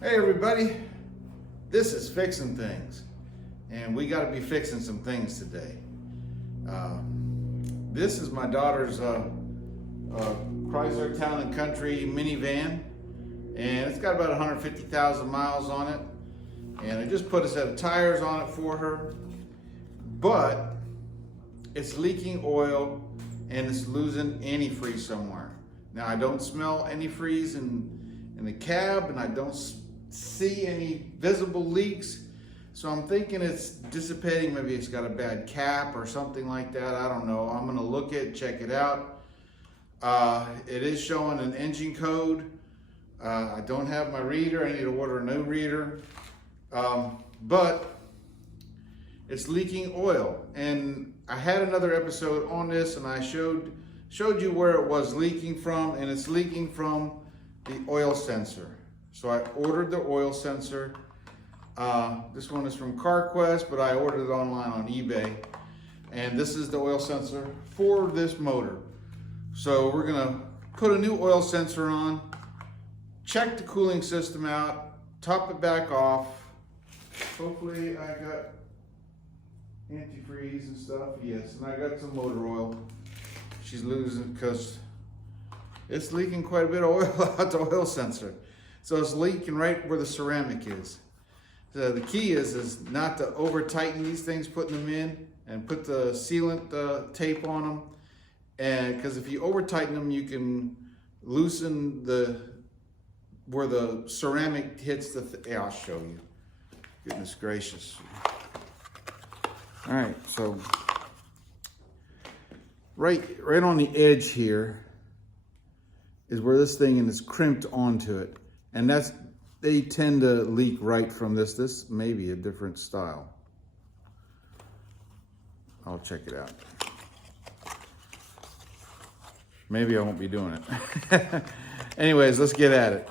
Hey everybody, this is Fixing Things, and we got to be fixing some things today. This is my daughter's Chrysler Town & Country minivan, and it's got about 150,000 miles on it, and I just put a set of tires on it for her, but it's leaking oil and it's losing antifreeze somewhere. Now I don't smell antifreeze in the cab, and I don't see any visible leaks, so I'm thinking it's dissipating. Maybe it's got a bad cap or something like that. I don't know. I'm gonna look at it, check it out. It is showing an engine code. I don't have my reader. I need to order a new reader, but it's leaking oil. And I had another episode on this, and I showed you where it was leaking from, and it's leaking from the oil sensor. So I ordered the oil sensor. This one is from CarQuest, but I ordered it online on eBay. And this is the oil sensor for this motor. So we're gonna put a new oil sensor on, check the cooling system out, top it back off. Hopefully I got antifreeze and stuff. Yes, and I got some motor oil. She's losing because it's leaking quite a bit of oil out the oil sensor. So it's leaking right where the ceramic is. So the key is not to over tighten these things, putting them in, and put the sealant tape on them. And because if you over tighten them, you can loosen where the ceramic hits yeah, I'll show you. Goodness gracious. All right, so right on the edge here is where this thing is crimped onto it. And they tend to leak right from this. This may be a different style. I'll check it out. Maybe I won't be doing it. Anyways, let's get at it.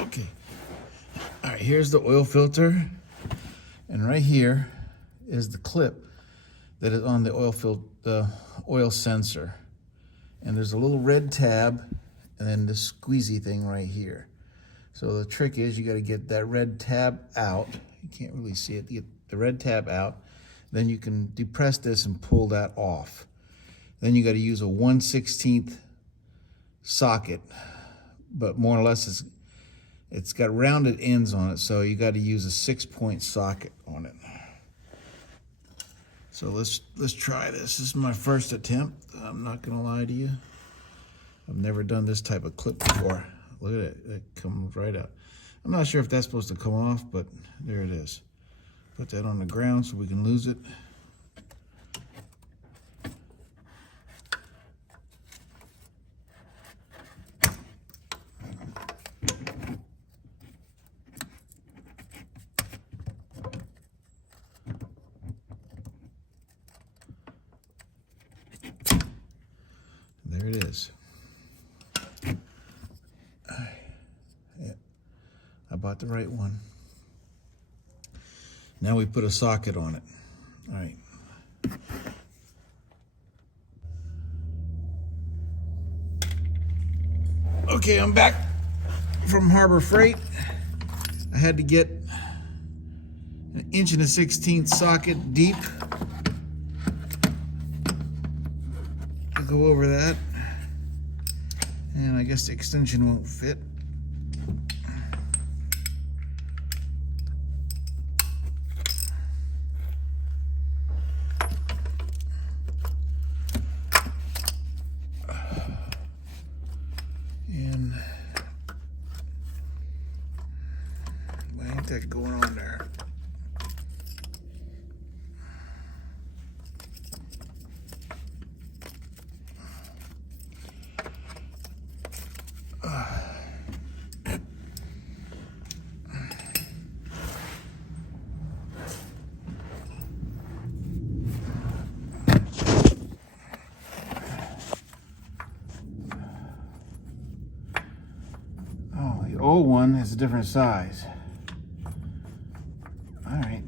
Okay, all right, here's the oil filter, and right here is the clip that is on the oil sensor. And there's a little red tab and then this squeezy thing right here. So the trick is you gotta get that red tab out. You can't really see it. You get the red tab out, then you can depress this and pull that off. Then you gotta use a 1/16 socket, but more or less it's got rounded ends on it, so you got to use a 6-point socket on it. So let's try this. This is my first attempt. I'm not gonna lie to you. I've never done this type of clip before. Look at it, it comes right out. I'm not sure if that's supposed to come off, but there it is. Put that on the ground so we can lose it. There it is. Yeah, I bought the right one. Now we put a socket on it. All right. Okay, I'm back from Harbor Freight. I had to get an 1 1/16 socket deep to go over that. And I guess the extension won't fit. And what ain't that going on there? old one is a different size. All right.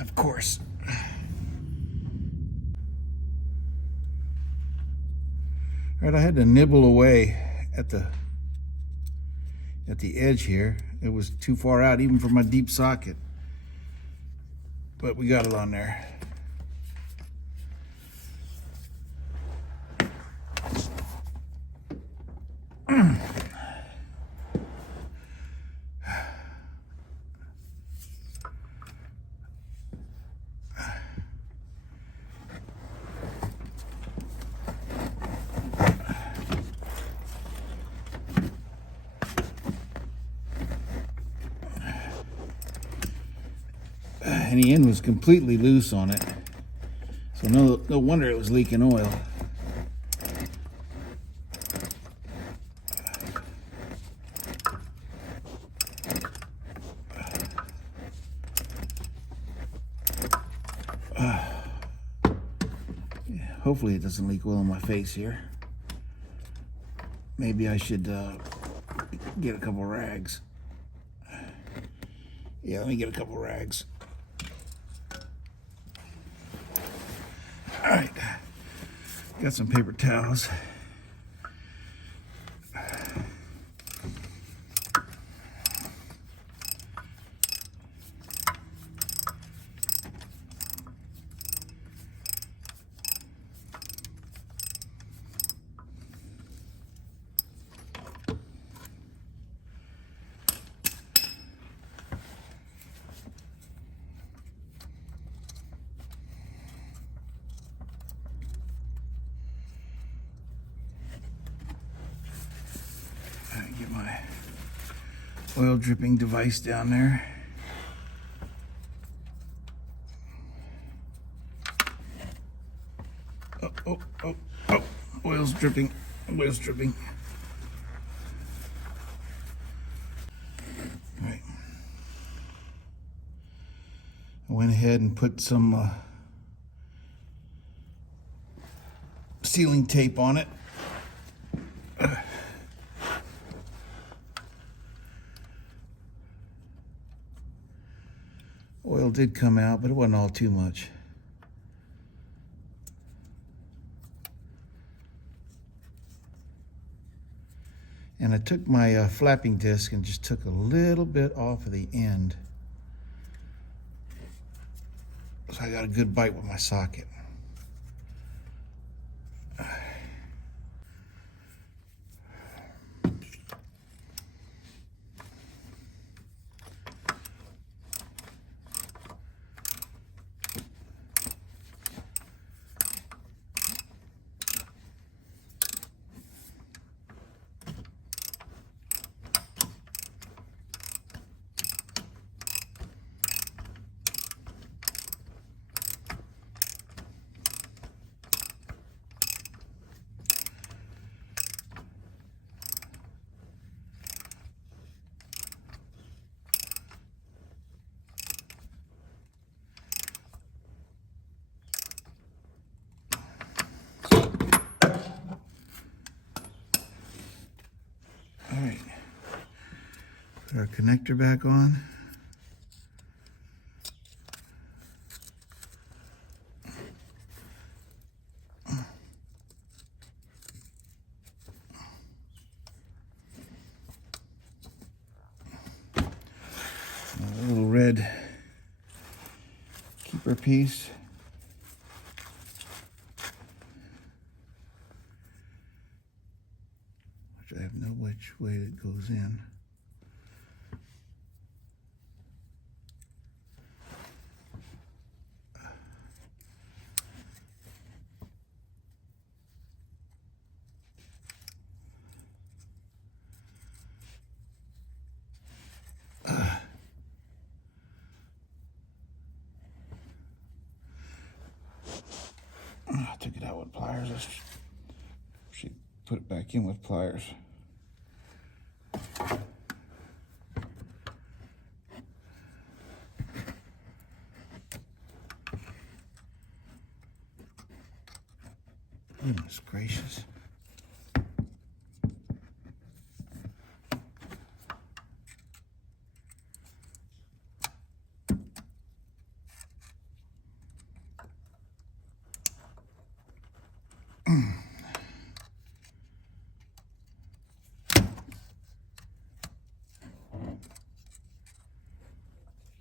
Of course. All right, I had to nibble away at the edge here. It was too far out even for my deep socket. But we got it on there. And the end was completely loose on it. So no wonder it was leaking oil. Hopefully it doesn't leak oil in my face here. Maybe I should get a couple rags. Yeah, let me get a couple rags. All right, got some paper towels. Get my oil dripping device down there. Oh, oil's dripping, oil's dripping. All right. I went ahead and put some sealing tape on it. Oil did come out, but it wasn't all too much. And I took my flapping disc and just took a little bit off of the end. So I got a good bite with my socket. All right, put our connector back on. A little red keeper piece. I have no which way it goes in. I took it out with pliers. I should put it back in with pliers. Goodness gracious.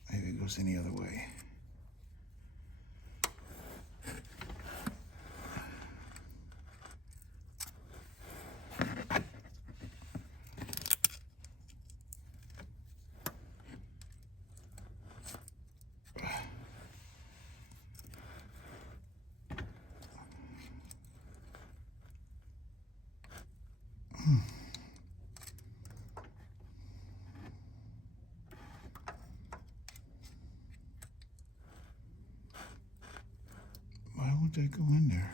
Maybe it goes any other way. Why won't they go in there?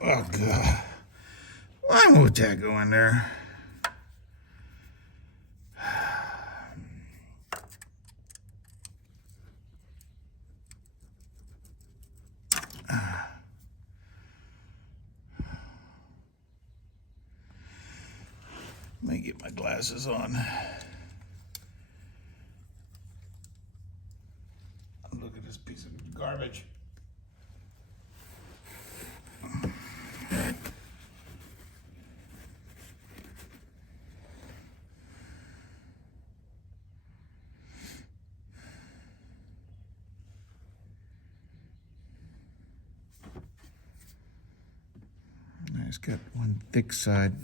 Oh, God. Why won't that go in there? Let me get my glasses on. Look at this piece of garbage. It's got one thick side.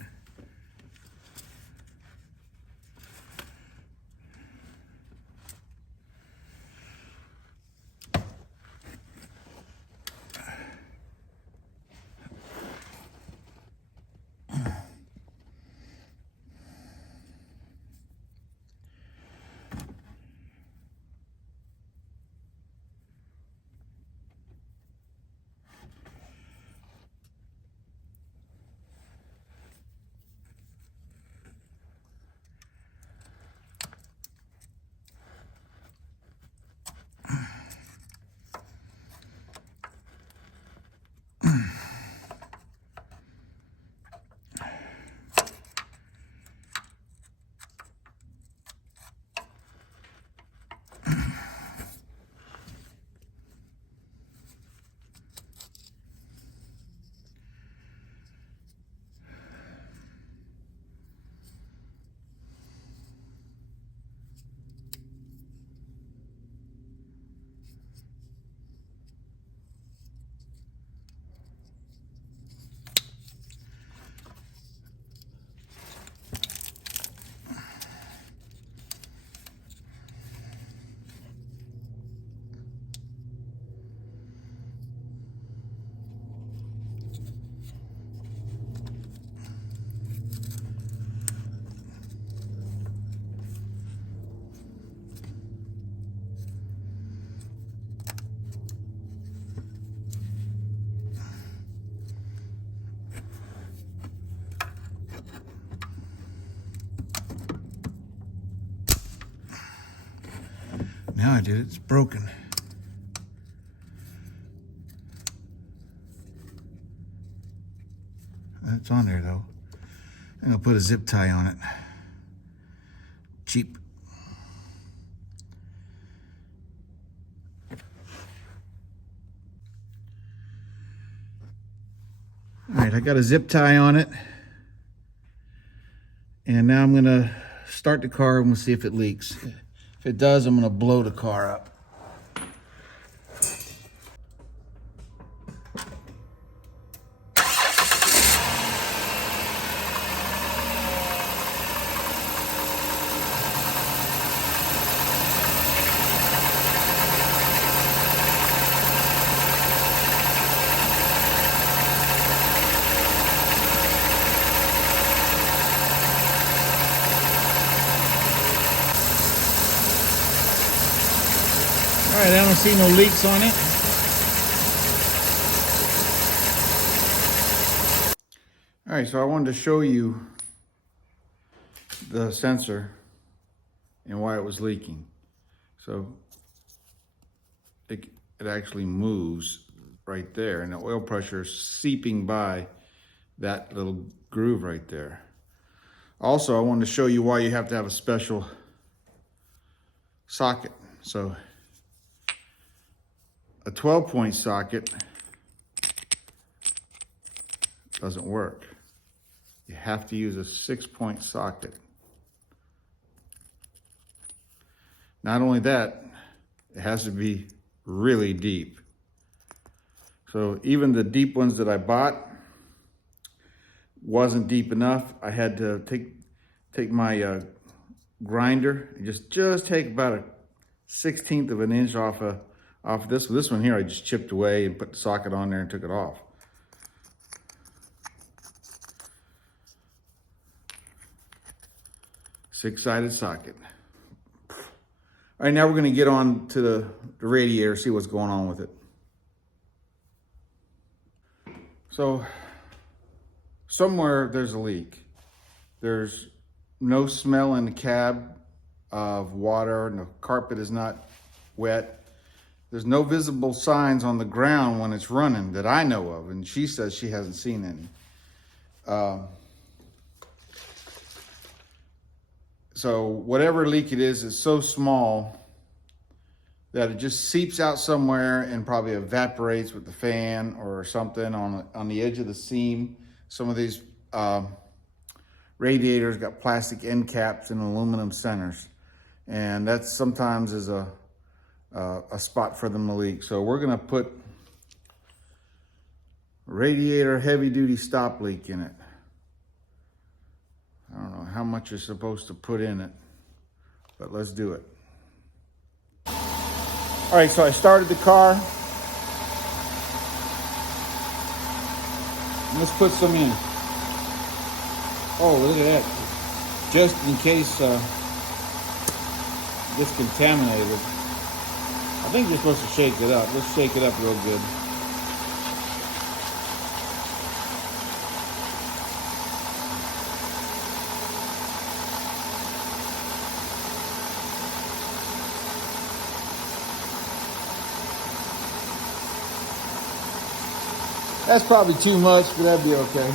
Now I did it. It's broken. It's on there though. I'm gonna put a zip tie on it. Cheap. All right, I got a zip tie on it. And now I'm gonna start the car and we'll see if it leaks. If it does, I'm gonna blow the car up. All right, I don't see no leaks on it. All right, so I wanted to show you the sensor and why it was leaking. So it actually moves right there, and the oil pressure is seeping by that little groove right there. Also, I wanted to show you why you have to have a special socket. So a 12-point socket doesn't work. You have to use a 6-point socket. Not only that, it has to be really deep. So even the deep ones that I bought wasn't deep enough. I had to take my grinder and just take about a 1/16 of an inch off this. This one here, I just chipped away and put the socket on there and took it off. Six-sided socket. All right, now we're gonna get on to the radiator, see what's going on with it. So somewhere there's a leak. There's no smell in the cab of water, and the carpet is not wet. There's no visible signs on the ground when it's running that I know of, and she says she hasn't seen any. So whatever leak it is so small that it just seeps out somewhere and probably evaporates with the fan or something on the edge of the seam. Some of these radiators got plastic end caps and aluminum centers, and that sometimes is a spot for them to leak. So we're gonna put radiator heavy duty stop leak in it. I don't know how much you're supposed to put in it, but let's do it. All right, so I started the car. Let's put some in. Oh, look at that. Just in case it gets contaminated. I think you're supposed to shake it up. Let's shake it up real good. That's probably too much, but that'd be okay.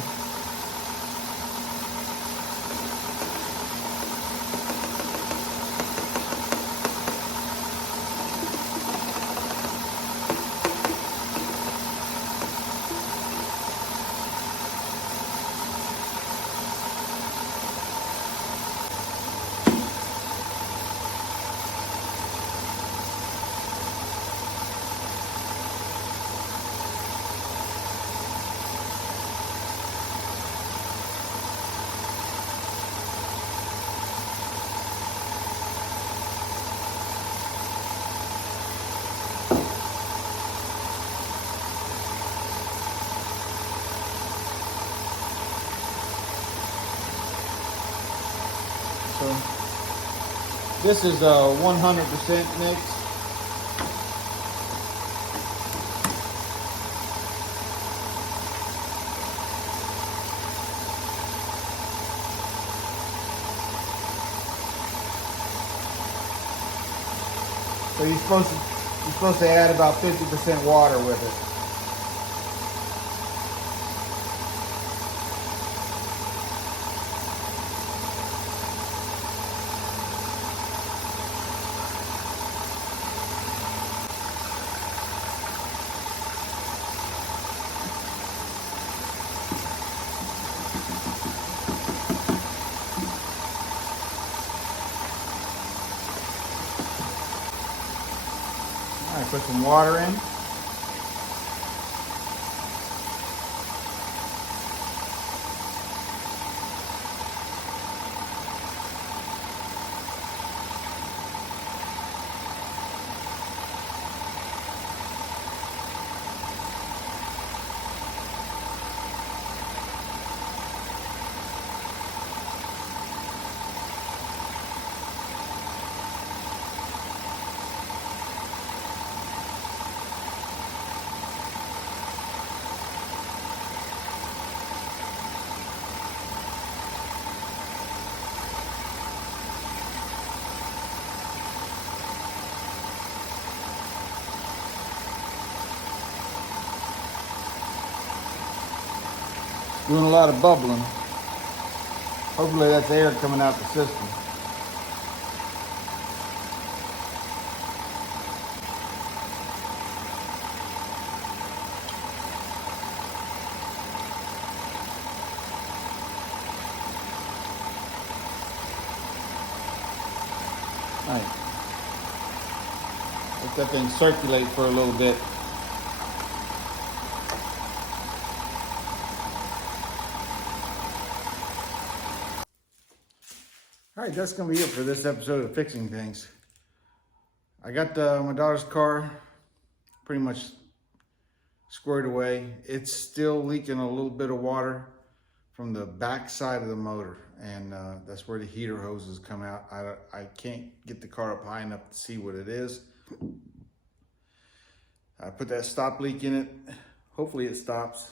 So this is a 100% mix. So you're supposed to add about 50% water with it. All right, put some water in. doing a lot of bubbling. Hopefully that's air coming out the system. All right. Let that thing circulate for a little bit. All right, that's gonna be it for this episode of Fixing Things. I got my daughter's car pretty much squared away. It's still leaking a little bit of water from the back side of the motor, and that's where the heater hoses come out. I can't get the car up high enough to see what it is. I put that stop leak in it. Hopefully it stops.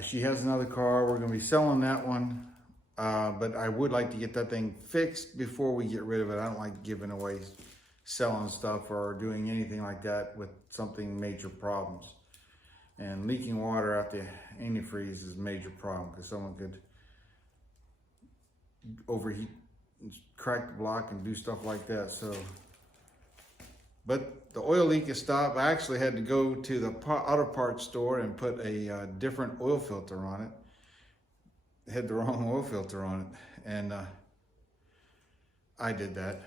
She has another car. We're gonna be selling that one. But I would like to get that thing fixed before we get rid of it. I don't like giving away, selling stuff or doing anything like that with something major problems. And leaking water out the antifreeze is a major problem because someone could overheat, crack the block and do stuff like that. So, but the oil leak has stopped. I actually had to go to the auto parts store and put a different oil filter on it. Had the wrong oil filter on it, and I did that.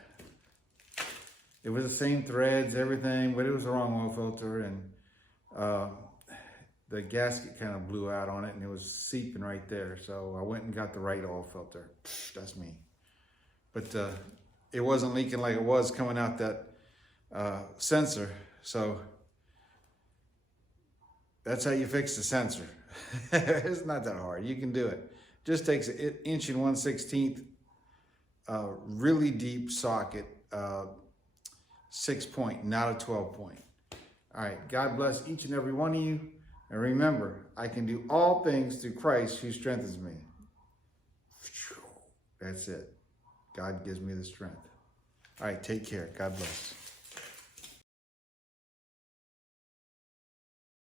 It was the same threads, everything, but it was the wrong oil filter, and the gasket kind of blew out on it, and it was seeping right there. So I went and got the right oil filter. That's me. But it wasn't leaking like it was coming out that sensor. So that's how you fix the sensor. It's not that hard. You can do it. Just takes an 1 1/16 really deep socket, 6-point, not a 12-point. All right, God bless each and every one of you. And remember, I can do all things through Christ who strengthens me. That's it. God gives me the strength. All right, take care. God bless.